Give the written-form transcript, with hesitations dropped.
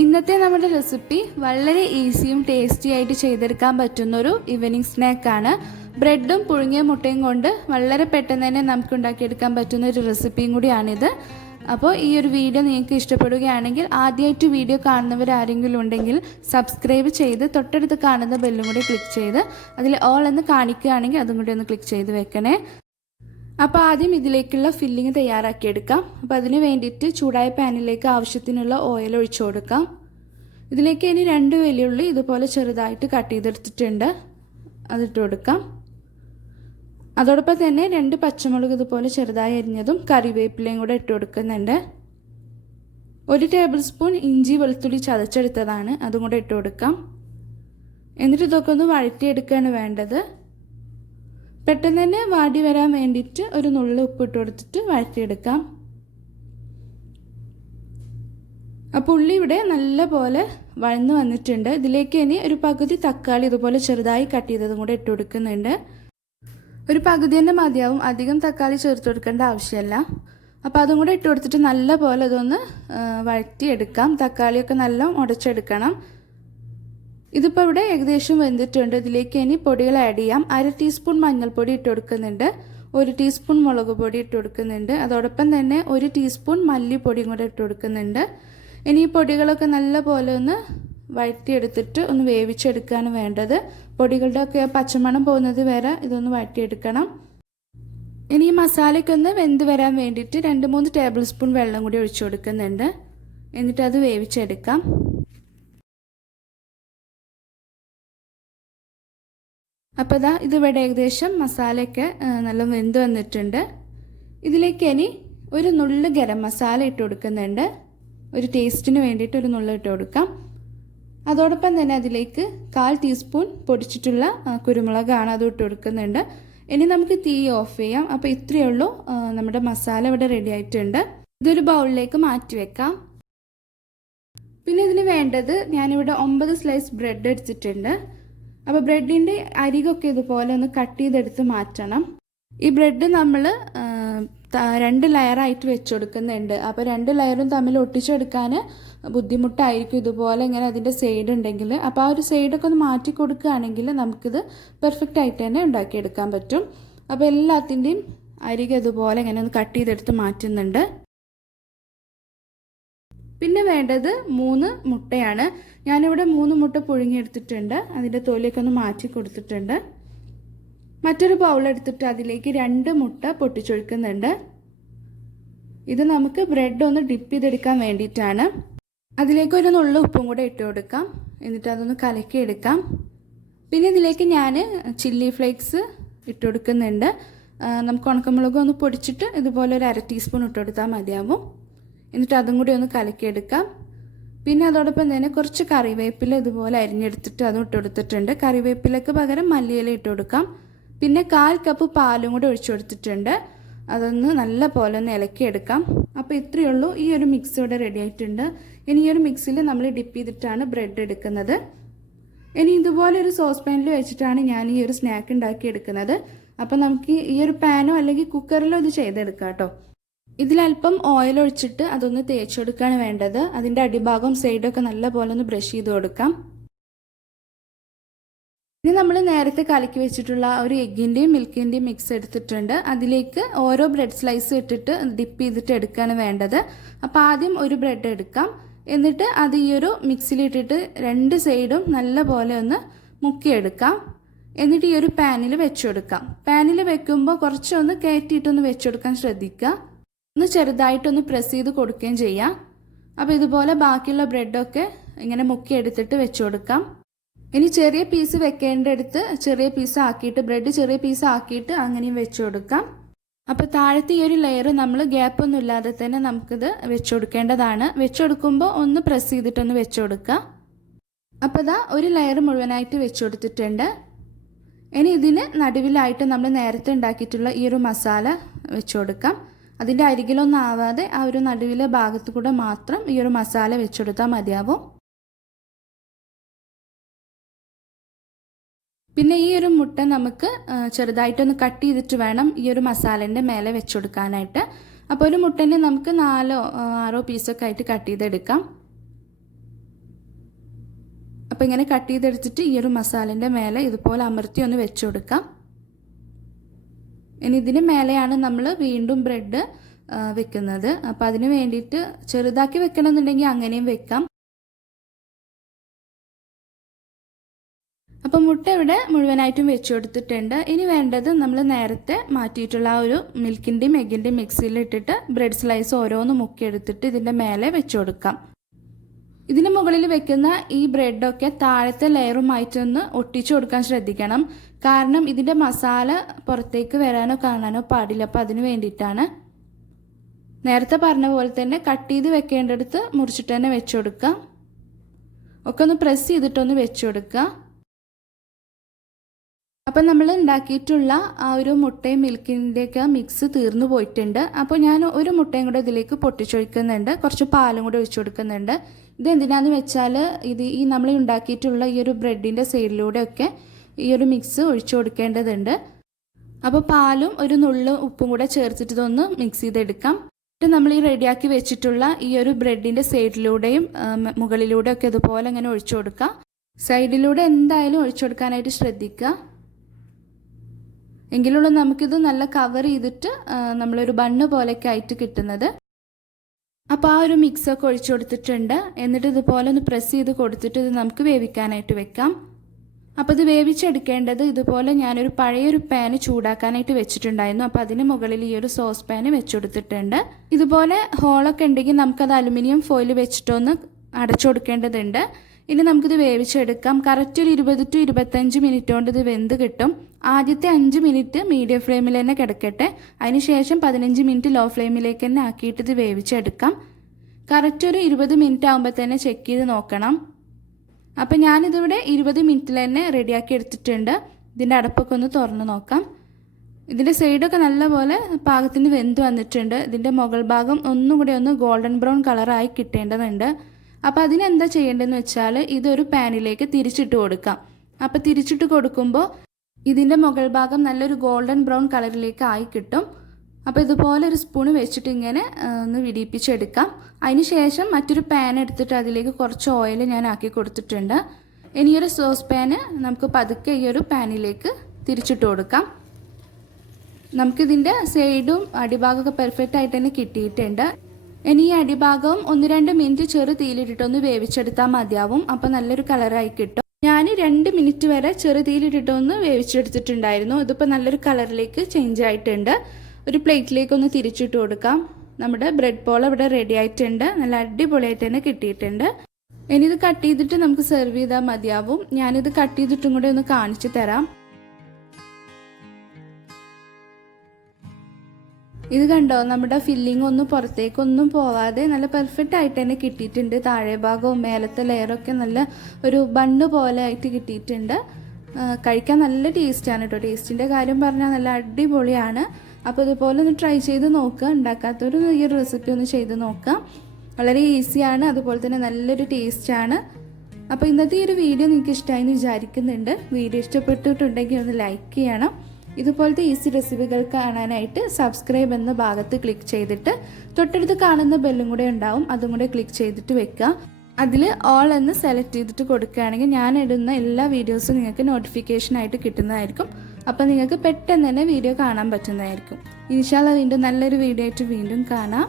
ഇന്നത്തെ നമ്മുടെ റെസിപ്പി വളരെ ഈസിയും ടേസ്റ്റി ആയിട്ട് ചെയ്തെടുക്കാൻ പറ്റുന്നൊരു ഈവനിങ് സ്നാക്കാണ്. ബ്രെഡും പുഴുങ്ങിയ മുട്ടയും കൊണ്ട് വളരെ പെട്ടെന്ന് തന്നെ നമുക്ക് ഉണ്ടാക്കിയെടുക്കാൻ പറ്റുന്ന ഒരു റെസിപ്പിയും കൂടിയാണിത്. അപ്പോൾ ഈ ഒരു വീഡിയോ നിങ്ങൾക്ക് ഇഷ്ടപ്പെടുകയാണെങ്കിൽ ആദ്യമായിട്ട് വീഡിയോ കാണുന്നവർ ആരെങ്കിലും ഉണ്ടെങ്കിൽ സബ്സ്ക്രൈബ് ചെയ്ത് തൊട്ടടുത്ത് കാണുന്ന ബെല്ലും കൂടി ക്ലിക്ക് ചെയ്ത് അതിൽ ഓൾ എന്ന് കാണിക്കുകയാണെങ്കിൽ അതും കൂടി ഒന്ന് ക്ലിക്ക് ചെയ്ത് വെക്കണേ. അപ്പോൾ ആദ്യം ഇതിലേക്കുള്ള ഫില്ലിങ് തയ്യാറാക്കിയെടുക്കാം. അപ്പോൾ അതിന് വേണ്ടിയിട്ട് ചൂടായ പാനിലേക്ക് ആവശ്യത്തിനുള്ള ഓയിൽ ഒഴിച്ചു കൊടുക്കാം. ഇതിലേക്ക് ഇനി 2 വെല്ലുള്ളി ഇതുപോലെ ചെറുതായിട്ട് കട്ട് ചെയ്തെടുത്തിട്ടുണ്ട്, അതിട്ട് കൊടുക്കാം. അതോടൊപ്പം തന്നെ 2 പച്ചമുളക് ഇതുപോലെ ചെറുതായി അരിഞ്ഞതും കറിവേപ്പിലയും കൂടെ ഇട്ട് കൊടുക്കുന്നുണ്ട്. 1 ടേബിൾ സ്പൂൺ ഇഞ്ചി വെളുത്തുള്ളി ചതച്ചെടുത്തതാണ്, അതും കൂടെ ഇട്ട് കൊടുക്കാം. എന്നിട്ട് ഇതൊക്കെ ഒന്ന് വഴറ്റിയെടുക്കുകയാണ് വേണ്ടത്. പെട്ടെന്ന് തന്നെ വാടി വരാൻ വേണ്ടിയിട്ട് ഒരു നുള്ളു ഉപ്പ് ഇട്ട് കൊടുത്തിട്ട് വഴറ്റിയെടുക്കാം. അപ്പോൾ ഉള്ളി ഇവിടെ നല്ല പോലെ വഴന്ന് വന്നിട്ടുണ്ട്. ഇതിലേക്ക് ഇനി ഒരു പകുതി തക്കാളി ഇതുപോലെ ചെറുതായി കട്ട് ചെയ്തതും കൂടെ ഇട്ട് കൊടുക്കുന്നുണ്ട്. ഒരു പകുതി തന്നെ മതിയാവും, അധികം തക്കാളി ചേർത്ത് കൊടുക്കേണ്ട ആവശ്യമില്ല. അപ്പോൾ അതും കൂടെ ഇട്ട് കൊടുത്തിട്ട് നല്ല പോലെ അതൊന്ന് വഴറ്റിയെടുക്കാം. തക്കാളിയൊക്കെ നല്ല ഉടച്ചെടുക്കണം. ഇതിപ്പോൾ ഇവിടെ ഏകദേശം വെന്തിട്ടുണ്ട്. ഇതിലേക്ക് ഇനി പൊടികൾ ആഡ് ചെയ്യാം. 1/2 ടീസ്പൂൺ മഞ്ഞൾപ്പൊടി ഇട്ട് കൊടുക്കുന്നുണ്ട്, 1 ടീസ്പൂൺ മുളക് പൊടി ഇട്ട് കൊടുക്കുന്നുണ്ട്. അതോടൊപ്പം തന്നെ 1 ടീസ്പൂൺ മല്ലിപ്പൊടിയും കൂടെ ഇട്ട് കൊടുക്കുന്നുണ്ട്. ഇനി ഈ പൊടികളൊക്കെ നല്ല പോലെ ഒന്ന് വഴറ്റിയെടുത്തിട്ട് ഒന്ന് വേവിച്ചെടുക്കുകയാണ് വേണ്ടത്. പൊടികളുടെ ഒക്കെ പച്ചമണം പോകുന്നത് വരെ ഇതൊന്ന് വഴറ്റിയെടുക്കണം. ഇനി ഈ മസാലയ്ക്ക് ഒന്ന് വെന്ത് വരാൻ വേണ്ടിയിട്ട് 2-3 ടേബിൾ സ്പൂൺ വെള്ളം കൂടി ഒഴിച്ചു കൊടുക്കുന്നുണ്ട്. എന്നിട്ട് അത് വേവിച്ചെടുക്കാം. അപ്പോൾ ഇതിവിടെ ഏകദേശം മസാലയൊക്കെ നല്ല വെന്ത് വന്നിട്ടുണ്ട്. ഇതിലേക്ക് ഇനി ഒരു നുള്ള് ഗരം മസാല ഇട്ട് കൊടുക്കുന്നുണ്ട്. ഒരു ടേസ്റ്റിന് വേണ്ടിയിട്ട് ഒരു നുള്ള് ഇട്ട് കൊടുക്കാം. അതോടൊപ്പം തന്നെ അതിലേക്ക് 1/4 ടീസ്പൂൺ പൊടിച്ചിട്ടുള്ള കുരുമുളകാണ്, അത് ഇട്ട് കൊടുക്കുന്നുണ്ട്. ഇനി നമുക്ക് തീ ഓഫ് ചെയ്യാം. അപ്പോൾ ഇത്രയേ ഉള്ളൂ, നമ്മുടെ മസാല ഇവിടെ റെഡി ആയിട്ടുണ്ട്. ഇതൊരു ബൗളിലേക്ക് മാറ്റി വെക്കാം. പിന്നെ ഇതിന് വേണ്ടത് ഞാനിവിടെ 9 സ്ലൈസ് ബ്രെഡ് എടുത്തിട്ടുണ്ട്. അപ്പോൾ ബ്രെഡിൻ്റെ അരികൊക്കെ ഇതുപോലെ ഒന്ന് കട്ട് ചെയ്തെടുത്ത് മാറ്റണം. ഈ ബ്രെഡ് നമ്മൾ 2 ലെയറായിട്ട് വെച്ച് കൊടുക്കുന്നുണ്ട്. അപ്പോൾ 2 ലെയറും തമ്മിൽ ഒട്ടിച്ചെടുക്കാൻ ബുദ്ധിമുട്ടായിരിക്കും ഇതുപോലെ ഇങ്ങനെ അതിൻ്റെ സൈഡ് ഉണ്ടെങ്കിൽ. അപ്പോൾ ആ ഒരു സൈഡൊക്കെ ഒന്ന് മാറ്റി കൊടുക്കുകയാണെങ്കിൽ നമുക്കിത് പെർഫെക്റ്റ് ആയിട്ട് തന്നെ ഉണ്ടാക്കിയെടുക്കാൻ പറ്റും. അപ്പോൾ എല്ലാത്തിൻ്റെയും അരികെ ഇതുപോലെ ഇങ്ങനെ ഒന്ന് കട്ട് ചെയ്തെടുത്ത് മാറ്റുന്നുണ്ട്. പിന്നെ വേണ്ടത് 3 മുട്ടയാണ്. ഞാനിവിടെ 3 മുട്ട പുഴുങ്ങിയെടുത്തിട്ടുണ്ട്, അതിൻ്റെ തൊലിയൊക്കെ ഒന്ന് മാറ്റി കൊടുത്തിട്ടുണ്ട്. മറ്റൊരു ബൗൾ എടുത്തിട്ട് അതിലേക്ക് 2 മുട്ട പൊട്ടിച്ചൊഴിക്കുന്നുണ്ട്. ഇത് നമുക്ക് ബ്രെഡ് ഒന്ന് ഡിപ്പ് ചെയ്തെടുക്കാൻ വേണ്ടിയിട്ടാണ്. അതിലേക്ക് ഒരു നുള്ളു ഉപ്പും കൂടെ ഇട്ട് കൊടുക്കാം. എന്നിട്ട് അതൊന്ന് കലക്കിയെടുക്കാം. പിന്നെ ഇതിലേക്ക് ഞാൻ ചില്ലി ഫ്ലേക്സ് ഇട്ട് കൊടുക്കുന്നുണ്ട്. നമുക്ക് ഉണക്കമുളക് ഒന്ന് പൊടിച്ചിട്ട് ഇതുപോലെ ഒരു 1/2 ടീസ്പൂൺ ഇട്ട് കൊടുത്താൽ മതിയാവും. എന്നിട്ട് അതും കൂടി ഒന്ന് കലക്കിയെടുക്കാം. പിന്നെ അതോടൊപ്പം തന്നെ കുറച്ച് കറിവേപ്പില ഇതുപോലെ അരിഞ്ഞെടുത്തിട്ട് അതും ഇട്ട് കൊടുത്തിട്ടുണ്ട്. കറിവേപ്പിലക്ക് പകരം മല്ലിയില ഇട്ട് കൊടുക്കാം. പിന്നെ 1/4 കപ്പ് പാലും കൂടി ഒഴിച്ചു കൊടുത്തിട്ടുണ്ട്. അതൊന്ന് നല്ല പോലെ ഒന്ന് ഇളക്കിയെടുക്കാം. അപ്പോൾ ഇത്രയേ ഉള്ളൂ, ഈ ഒരു മിക്സ് ഇവിടെ റെഡി ആയിട്ടുണ്ട്. ഇനി ഈ ഒരു മിക്സിൽ നമ്മൾ ഡിപ്പ് ചെയ്തിട്ടാണ് ബ്രെഡ് എടുക്കുന്നത്. ഇനി ഇതുപോലെ ഒരു സോസ് പാനിൽ വെച്ചിട്ടാണ് ഞാൻ ഈ ഒരു സ്നാക്ക് ഉണ്ടാക്കിയെടുക്കുന്നത്. അപ്പോൾ നമുക്ക് ഈ ഒരു പാനോ അല്ലെങ്കിൽ കുക്കറിലോ ഇത് ചെയ്തെടുക്കാം കേട്ടോ. ഇതിലല്പം ഓയിൽ ഒഴിച്ചിട്ട് അതൊന്ന് തേച്ചെടുക്കുകയാണ് വേണ്ടത്. അതിൻ്റെ അടിഭാഗം സൈഡൊക്കെ നല്ല പോലെ ഒന്ന് ബ്രഷ് ചെയ്ത് കൊടുക്കാം. ഇനി നമ്മൾ നേരത്തെ കലക്കി വെച്ചിട്ടുള്ള ഒരു എഗ്ഗിൻ്റെയും മിൽക്കിൻ്റെയും മിക്സ് എടുത്തിട്ടുണ്ട്. അതിലേക്ക് ഓരോ ബ്രെഡ് സ്ലൈസ് ഇട്ടിട്ട് ഡിപ്പ് ചെയ്തിട്ട് എടുക്കുകയാണ് വേണ്ടത്. അപ്പോൾ ആദ്യം ഒരു ബ്രെഡ് എടുക്കാം. എന്നിട്ട് അത് ഈ ഒരു മിക്സിലിട്ടിട്ട് 2 സൈഡും നല്ല പോലെ ഒന്ന് മുക്കിയെടുക്കാം. എന്നിട്ട് ഈ ഒരു പാനിൽ വെച്ച് കൊടുക്കാം. പാനിൽ വെക്കുമ്പോൾ കുറച്ചൊന്ന് കയറ്റിയിട്ടൊന്ന് വെച്ച് കൊടുക്കാൻ ശ്രദ്ധിക്കുക. ഒന്ന് ചെറുതായിട്ടൊന്ന് പ്രസ് ചെയ്ത് കൊടുക്കുകയും ചെയ്യാം. അപ്പോൾ ഇതുപോലെ ബാക്കിയുള്ള ബ്രെഡൊക്കെ ഇങ്ങനെ മുക്കിയെടുത്തിട്ട് വെച്ച് കൊടുക്കാം. ഇനി ചെറിയ പീസ് വെക്കേണ്ടടുത്ത് ചെറിയ പീസ് ആക്കിയിട്ട് ബ്രെഡ് ചെറിയ പീസ് ആക്കിയിട്ട് അങ്ങനെയും വെച്ച് കൊടുക്കാം. അപ്പോൾ താഴത്തെ ഈ ഒരു ലെയർ നമ്മൾ ഗ്യാപ്പൊന്നും ഇല്ലാതെ തന്നെ നമുക്കിത് വെച്ച് കൊടുക്കേണ്ടതാണ്. വെച്ച് കൊടുക്കുമ്പോൾ ഒന്ന് പ്രസ് ചെയ്തിട്ടൊന്ന് വെച്ച് കൊടുക്കുക. അപ്പോൾ ഒരു ലെയർ മുഴുവനായിട്ട് വെച്ച് കൊടുത്തിട്ടുണ്ട്. ഇനി ഇതിന് നടുവിലായിട്ട് നമ്മൾ നേരത്തെ ഉണ്ടാക്കിയിട്ടുള്ള ഈ ഒരു മസാല വെച്ച് കൊടുക്കാം. അതിൻ്റെ അരികിലൊന്നും ആവാതെ ആ ഒരു നടുവിലെ ഭാഗത്തു കൂടെ മാത്രം ഈ ഒരു മസാല വെച്ച് കൊടുത്താൽ മതിയാവും. പിന്നെ ഈ ഒരു മുട്ട നമുക്ക് ചെറുതായിട്ടൊന്ന് കട്ട് ചെയ്തിട്ട് വേണം ഈ ഒരു മസാലേൻ്റെ മേലെ വെച്ച് കൊടുക്കാനായിട്ട്. അപ്പോൾ ഒരു മുട്ടനെ നമുക്ക് 4-6 പീസൊക്കെ ആയിട്ട് കട്ട് ചെയ്തെടുക്കാം. അപ്പോൾ ഇങ്ങനെ കട്ട് ചെയ്തെടുത്തിട്ട് ഈ ഒരു മസാലേൻ്റെ മേലെ ഇതുപോലെ അമർത്തി ഒന്ന് വെച്ച് കൊടുക്കാം. ഇനി ഇതിന് മേലെയാണ് നമ്മൾ വീണ്ടും ബ്രെഡ് വെക്കുന്നത്. അപ്പോൾ അതിന് വേണ്ടിയിട്ട് ചെറുതാക്കി വെക്കണമെന്നുണ്ടെങ്കിൽ അങ്ങനെയും വെക്കാം. അപ്പോൾ മുട്ട ഇവിടെ മുഴുവനായിട്ടും വെച്ച് കൊടുത്തിട്ടുണ്ട്. ഇനി വേണ്ടത് നമ്മൾ നേരത്തെ മാറ്റിയിട്ടുള്ള ആ ഒരു മിൽക്കിൻ്റെയും എഗ്ഗിൻ്റെയും മിക്സിയിലിട്ടിട്ട് ബ്രെഡ് സ്ലൈസ് ഓരോന്ന് മുക്കിയെടുത്തിട്ട് ഇതിൻ്റെ മേലെ വെച്ച് കൊടുക്കാം. ഇതിന് മുകളിൽ വെക്കുന്ന ഈ ബ്രെഡൊക്കെ താഴത്തെ ലെയറുമായിട്ടൊന്ന് ഒട്ടിച്ചു കൊടുക്കാൻ ശ്രദ്ധിക്കണം. കാരണം ഇതിൻ്റെ മസാല പുറത്തേക്ക് വരാനോ കാണാനോ പാടില്ല. അപ്പോൾ അതിന് വേണ്ടിയിട്ടാണ്. നേരത്തെ പറഞ്ഞ പോലെ തന്നെ കട്ട് ചെയ്ത് വെക്കേണ്ടടുത്ത് മുറിച്ചിട്ട് തന്നെ വെച്ച് കൊടുക്കുക. ഒക്കെ ഒന്ന് പ്രസ് ചെയ്തിട്ടൊന്ന് വെച്ച് കൊടുക്കുക. അപ്പം നമ്മൾ ഉണ്ടാക്കിയിട്ടുള്ള ആ ഒരു മുട്ടയും മിൽക്കിൻ്റെയൊക്കെ മിക്സ് തീർന്നു പോയിട്ടുണ്ട്. അപ്പോൾ ഞാൻ ഒരു മുട്ടയും കൂടെ ഇതിലേക്ക് പൊട്ടിച്ചൊഴിക്കുന്നുണ്ട്. കുറച്ച് പാലും കൂടെ ഒഴിച്ചു കൊടുക്കുന്നുണ്ട്. ഇത് എന്തിനാന്ന് വെച്ചാൽ ഈ നമ്മൾ ഉണ്ടാക്കിയിട്ടുള്ള ഈ ഒരു ബ്രെഡിൻ്റെ സൈഡിലൂടെയൊക്കെ ഈ ഒരു മിക്സ് ഒഴിച്ചു കൊടുക്കേണ്ടതുണ്ട്. അപ്പോൾ പാലും ഒരു നുള്ളു ഉപ്പും കൂടെ ചേർത്തിട്ട് ഇതൊന്ന് മിക്സ് ചെയ്തെടുക്കാം. എന്നിട്ട് നമ്മൾ ഈ റെഡിയാക്കി വെച്ചിട്ടുള്ള ഈ ഒരു ബ്രെഡിൻ്റെ സൈഡിലൂടെയും മുകളിലൂടെയൊക്കെ ഇതുപോലെ ഇങ്ങനെ ഒഴിച്ചു കൊടുക്കാം. സൈഡിലൂടെ എന്തായാലും ഒഴിച്ചു കൊടുക്കാനായിട്ട് ശ്രദ്ധിക്കുക. എങ്കിലുള്ള നമുക്കിത് നല്ല കവർ ചെയ്തിട്ട് നമ്മളൊരു ബണ്ണ് പോലെയൊക്കെ ആയിട്ട് കിട്ടുന്നത്. അപ്പോൾ ആ ഒരു മിക്സൊക്കെ ഒഴിച്ചു കൊടുത്തിട്ടുണ്ട്. എന്നിട്ട് ഇതുപോലെ ഒന്ന് പ്രസ് ചെയ്ത് കൊടുത്തിട്ട് ഇത് നമുക്ക് വേവിക്കാനായിട്ട് വെക്കാം. അപ്പോൾ ഇത് വേവിച്ചെടുക്കേണ്ടത് ഇതുപോലെ ഞാനൊരു പഴയൊരു പാന് ചൂടാക്കാനായിട്ട് വെച്ചിട്ടുണ്ടായിരുന്നു. അപ്പോൾ അതിന് മുകളിൽ ഈ ഒരു സോസ് പാന് വെച്ച് കൊടുത്തിട്ടുണ്ട്. ഇതുപോലെ ഹോളൊക്കെ ഉണ്ടെങ്കിൽ നമുക്കത് അലുമിനിയം ഫോയിൽ വെച്ചിട്ടൊന്ന് അടച്ചു കൊടുക്കേണ്ടതുണ്ട്. ഇനി നമുക്കിത് വേവിച്ചെടുക്കാം. കറക്റ്റ് ഒരു 20 to 25 മിനിറ്റ് കൊണ്ട് ഇത് വെന്ത് കിട്ടും. ആദ്യത്തെ 5 മിനിറ്റ് മീഡിയം ഫ്ലെയിമിൽ തന്നെ കിടക്കട്ടെ. അതിനുശേഷം 15 മിനിറ്റ് ലോ ഫ്ലെയിമിലേക്ക് തന്നെ ആക്കിയിട്ട് ഇത് വേവിച്ചെടുക്കാം. കറക്റ്റ് ഒരു 20 മിനിറ്റ് ആകുമ്പോൾ തന്നെ ചെക്ക് ചെയ്ത് നോക്കണം. അപ്പം ഞാനിതിവിടെ 20 മിനിറ്റിൽ തന്നെ റെഡിയാക്കി എടുത്തിട്ടുണ്ട്. ഇതിൻ്റെ അടപ്പൊക്കെ ഒന്ന് തുറന്ന് നോക്കാം. ഇതിൻ്റെ സൈഡൊക്കെ നല്ലപോലെ പാകത്തിന് വെന്ത് വന്നിട്ടുണ്ട്. ഇതിൻ്റെ മുകൾ ഭാഗം ഒന്നും കൂടി ഒന്ന് ഗോൾഡൻ ബ്രൗൺ കളറായി കിട്ടേണ്ടതുണ്ട്. അപ്പോൾ അതിനെന്താ ചെയ്യേണ്ടതെന്ന് വെച്ചാൽ ഇതൊരു പാനിലേക്ക് തിരിച്ചിട്ട് കൊടുക്കാം. അപ്പോൾ തിരിച്ചിട്ട് കൊടുക്കുമ്പോൾ ഇതിൻ്റെ മുകൾ ഭാഗം നല്ലൊരു ഗോൾഡൻ ബ്രൗൺ കളറിലേക്ക് ആയി കിട്ടും. അപ്പോൾ ഇതുപോലെ ഒരു സ്പൂൺ വെച്ചിട്ട് ഇങ്ങനെ ഒന്ന് വിടിപ്പിച്ചെടുക്കാം. അതിന് ശേഷം മറ്റൊരു പാൻ എടുത്തിട്ട് അതിലേക്ക് കുറച്ച് ഓയിൽ ഞാൻ ആക്കി കൊടുത്തിട്ടുണ്ട്. ഇനി ഒരു സോസ് പാന് നമുക്ക് പതുക്കെ ഈ ഒരു പാനിലേക്ക് തിരിച്ചിട്ട് കൊടുക്കാം. നമുക്കിതിൻ്റെ സൈഡും അടിഭാഗമൊക്കെ പെർഫെക്റ്റ് ആയിട്ട് തന്നെ കിട്ടിയിട്ടുണ്ട്. ഇനി ഈ അടിഭാഗവും 1-2 മിനിറ്റ് ചെറു തീയിലിട്ടിട്ടൊന്ന് വേവിച്ചെടുത്താൽ മതിയാവും. അപ്പോൾ നല്ലൊരു കളറായി കിട്ടും. ഞാൻ 2 മിനിറ്റ് വരെ ചെറു തീയിലിട്ടിട്ടൊന്ന് വേവിച്ചെടുത്തിട്ടുണ്ടായിരുന്നു. ഇതിപ്പോൾ നല്ലൊരു കളറിലേക്ക് ചേഞ്ച് ആയിട്ടുണ്ട്. ഒരു പ്ലേറ്റിലേക്ക് ഒന്ന് തിരിച്ചിട്ട് കൊടുക്കാം. നമ്മുടെ ബ്രെഡ് പോള ഇവിടെ റെഡി ആയിട്ടുണ്ട്. നല്ല അടിപൊളിയായിട്ട് തന്നെ കിട്ടിയിട്ടുണ്ട്. ഇനി ഇത് കട്ട് ചെയ്തിട്ട് നമുക്ക് സെർവ് ചെയ്താൽ മതിയാവും. ഞാനിത് കട്ട് ചെയ്തിട്ടും കൂടെ ഒന്ന് കാണിച്ചു തരാം. ഇത് കണ്ടോ, നമ്മുടെ ഫില്ലിംഗ് ഒന്നും പുറത്തേക്കൊന്നും പോവാതെ നല്ല പെർഫെക്റ്റ് ആയിട്ട് തന്നെ കിട്ടിയിട്ടുണ്ട്. താഴെ ഭാഗവും മേലത്തെ ലെയറൊക്കെ നല്ല ഒരു ബണ്ണ് പോലെ ആയിട്ട് കിട്ടിയിട്ടുണ്ട്. കഴിക്കാൻ നല്ല ടേസ്റ്റാണ് കേട്ടോ. ടേസ്റ്റിൻ്റെ കാര്യം പറഞ്ഞാൽ നല്ല അടിപൊളിയാണ്. അപ്പോൾ ഇതുപോലെ ഒന്ന് ട്രൈ ചെയ്ത് നോക്കുക. ഉണ്ടാക്കാത്തൊരു ഈ ഒരു റെസിപ്പി ഒന്ന് ചെയ്ത് നോക്കുക. വളരെ ഈസിയാണ്, അതുപോലെ തന്നെ നല്ലൊരു ടേസ്റ്റാണ്. അപ്പോൾ ഇന്നത്തെ ഈ ഒരു വീഡിയോ നിങ്ങൾക്ക് ഇഷ്ടമായി എന്ന് വിചാരിക്കുന്നുണ്ട്. വീഡിയോ ഇഷ്ടപ്പെട്ടിട്ടുണ്ടെങ്കിൽ ഒന്ന് ലൈക്ക് ചെയ്യണം. ഇതുപോലത്തെ ഈസി റെസിപ്പികൾ കാണാനായിട്ട് സബ്സ്ക്രൈബ് എന്ന ഭാഗത്ത് ക്ലിക്ക് ചെയ്തിട്ട് തൊട്ടടുത്ത് കാണുന്ന ബെല്ലും കൂടെ ഉണ്ടാവും, അതും കൂടെ ക്ലിക്ക് ചെയ്തിട്ട് വെക്കുക. അതിൽ ഓൾ എന്ന് സെലക്ട് ചെയ്തിട്ട് കൊടുക്കുകയാണെങ്കിൽ ഞാൻ ഇടുന്ന എല്ലാ വീഡിയോസും നിങ്ങൾക്ക് നോട്ടിഫിക്കേഷനായിട്ട് കിട്ടുന്നതായിരിക്കും. അപ്പോൾ നിങ്ങൾക്ക് പെട്ടെന്ന് തന്നെ വീഡിയോ കാണാൻ പറ്റുന്നതായിരിക്കും. ഇൻഷാ അല്ലാഹ് വീണ്ടും നല്ലൊരു വീഡിയോ ആയിട്ട് വീണ്ടും കാണാം.